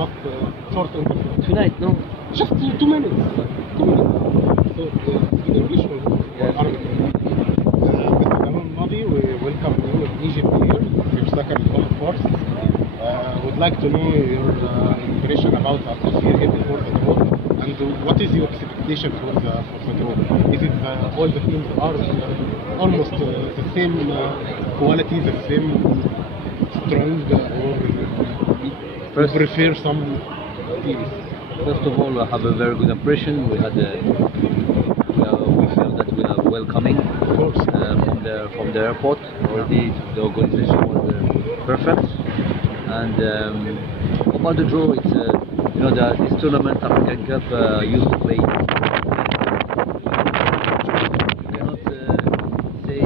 just short interview. Tonight, no? Just 2 minutes. 2 minutes. So, in English or Arabic? Mr. Gamal Madi, we welcome you in Egypt here, your second golf course. Would like to know your impression about atmosphere here before the tour, and what is your expectation for the tour? Is it all the teams are almost the same quality, the same strong, or you prefer some teams? First of all, I have a very good impression. We feel that we are welcoming from the airport. Already the organization was perfect. And about the draw, it's you know, this tournament, African Cup, used to play. You cannot say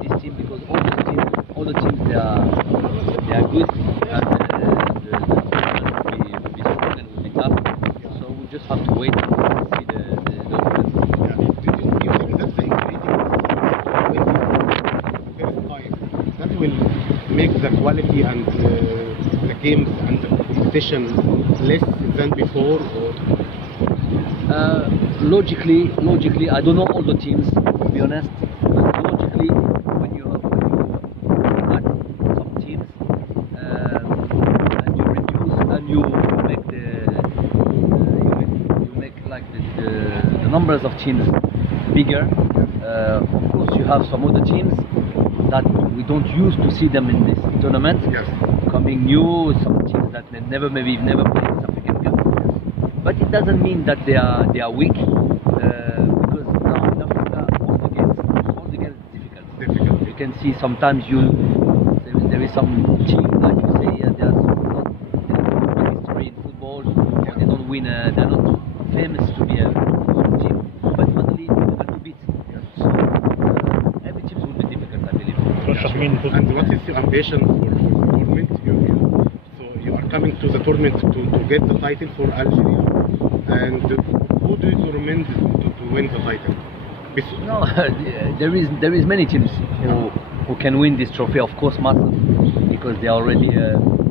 this team because all the teams they are good, and the tournament will be strong and will be tough. So we just have to wait and see the opponents. Do you think that's the ingredient the first time that will make the quality and the games and the competition less than before? Or? Logically, I don't know all the teams, to be honest. But logically, when you add some teams and you reduce and you make like the numbers of teams bigger, of course you have some other teams that we don't used to see them in this tournament. Yes. Coming new, some teams that maybe never played this African Cup. But it doesn't mean that they are weak, because now in Africa all the games is difficult. You can see sometimes there is some team like you say they have no history in football, or they don't win. They're not famous to be a good team, but finally difficult to beat. So every team will be difficult, I believe. And what is your ambition for the tournament? So you are coming to the tournament to get the title for Algeria, and who do you recommend to win the title? No, there is many teams who can win this trophy. Of course, Masr, because they already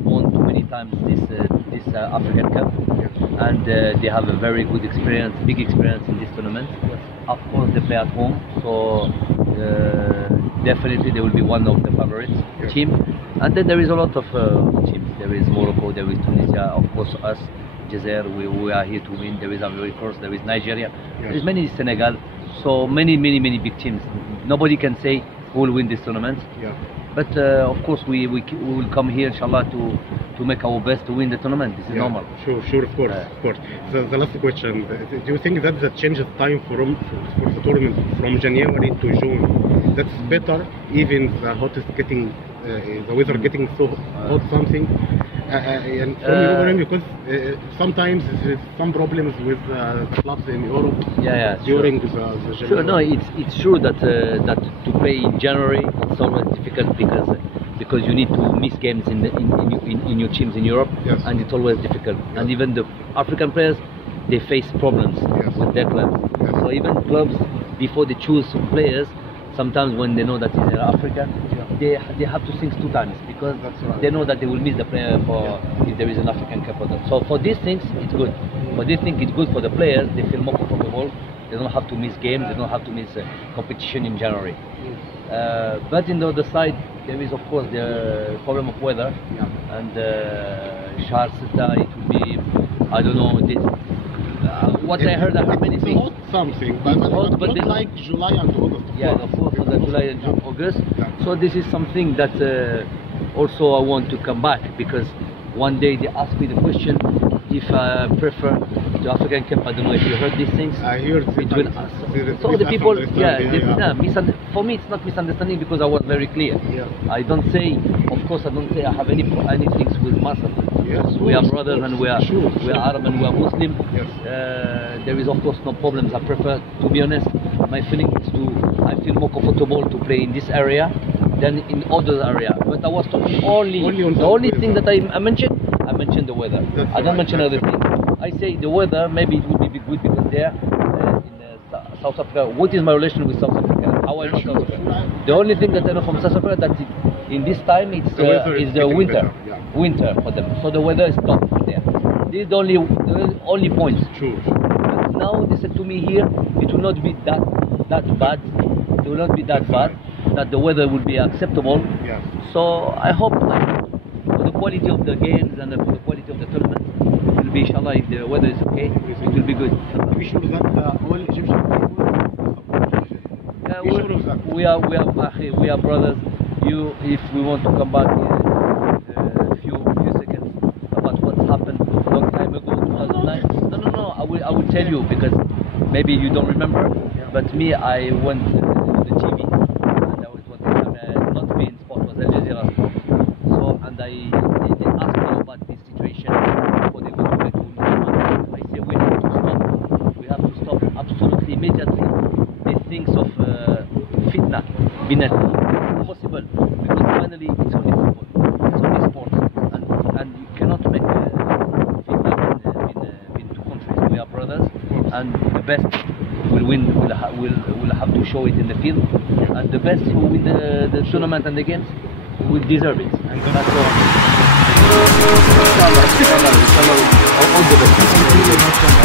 won too many times this African Cup, and they have a very good experience, big experience in this tournament. Of course, they play at home, so definitely they will be one of the favorites team. And then there is a lot of teams. There is Morocco, there is Tunisia, of course us, Jazair. We are here to win. There is Ivory Coast, there is Nigeria. There is many Senegal. So many big teams. Nobody can say who will win this tournament. But of course we will come here, inshallah, to make our best to win the tournament. This is normal. Sure, of course. The last question: do you think that the change of time for the tournament from January to June, that's better? Even the hot is getting, the weather getting so hot, something. And from your opinion, because sometimes there's some problems with the clubs in Europe during the January. Sure, no, it's true that to play in January it's always difficult because you need to miss games in your teams in Europe, and it's always difficult. And even the African players, they face problems with their clubs. So even clubs, before they choose players, sometimes when they know that it's Africa, they have to think 2 times because they know that they will miss the player if there is an African Cup or not. So for these things, it's good. But they think it's good for the players. They feel more comfortable. They don't have to miss games. They don't have to miss competition in January. But in the other side, there is of course the problem of weather. And Shahr Sitta, it will be, I don't know, this. What I heard many things. Hot something, but not like July and August. Of course, July and August. So this is something that also I want to come back, because one day they asked me the question if I prefer the African Cup. I don't know if you heard these things. I heard between us. So the people, for me it's not misunderstanding because I was very clear. I don't say, of course, I don't say I have any things with Masr. We are brothers and we are Arab and we are Muslim. There is of course no problems. I prefer, to be honest, my feeling is I feel more comfortable to play in this area than in other area. But I was talking the only thing that I mentioned the weather. I don't mention other things. I say the weather, maybe it would be good because there in South Africa, what is my relation with South Africa? How I know South Africa? The only thing that I know from South Africa that in this time it's the winter. winter for them. So the weather is tough there. This is the only points. Sure. But now they said to me here, it will not be that bad. It will not be that bad. That the weather will be acceptable. Yes. So I hope for the quality of the games and for the quality of the tournament, it will be inshallah, if the weather is okay, it will be good. To be sure that all Egyptian people Yeah, be sure of that. we are brothers. If we want to come back in a few seconds about what happened long time ago, 2009. No. I will tell you because maybe you don't remember. But me, I went to the TV and I was watching not being sport, was Al Jazeera Sport. So and they asked me about this situation before they go to play to Oman. I say we have to stop. We have to stop absolutely immediately. These things of fitna, binal, impossible because finally it's only football, it's only sport, and you cannot make fitna in two countries. We are brothers, and the best will win. Will have to show it in the field, and the best who win the tournament and the games will deserve it. And that's all. Inshallah, all the best.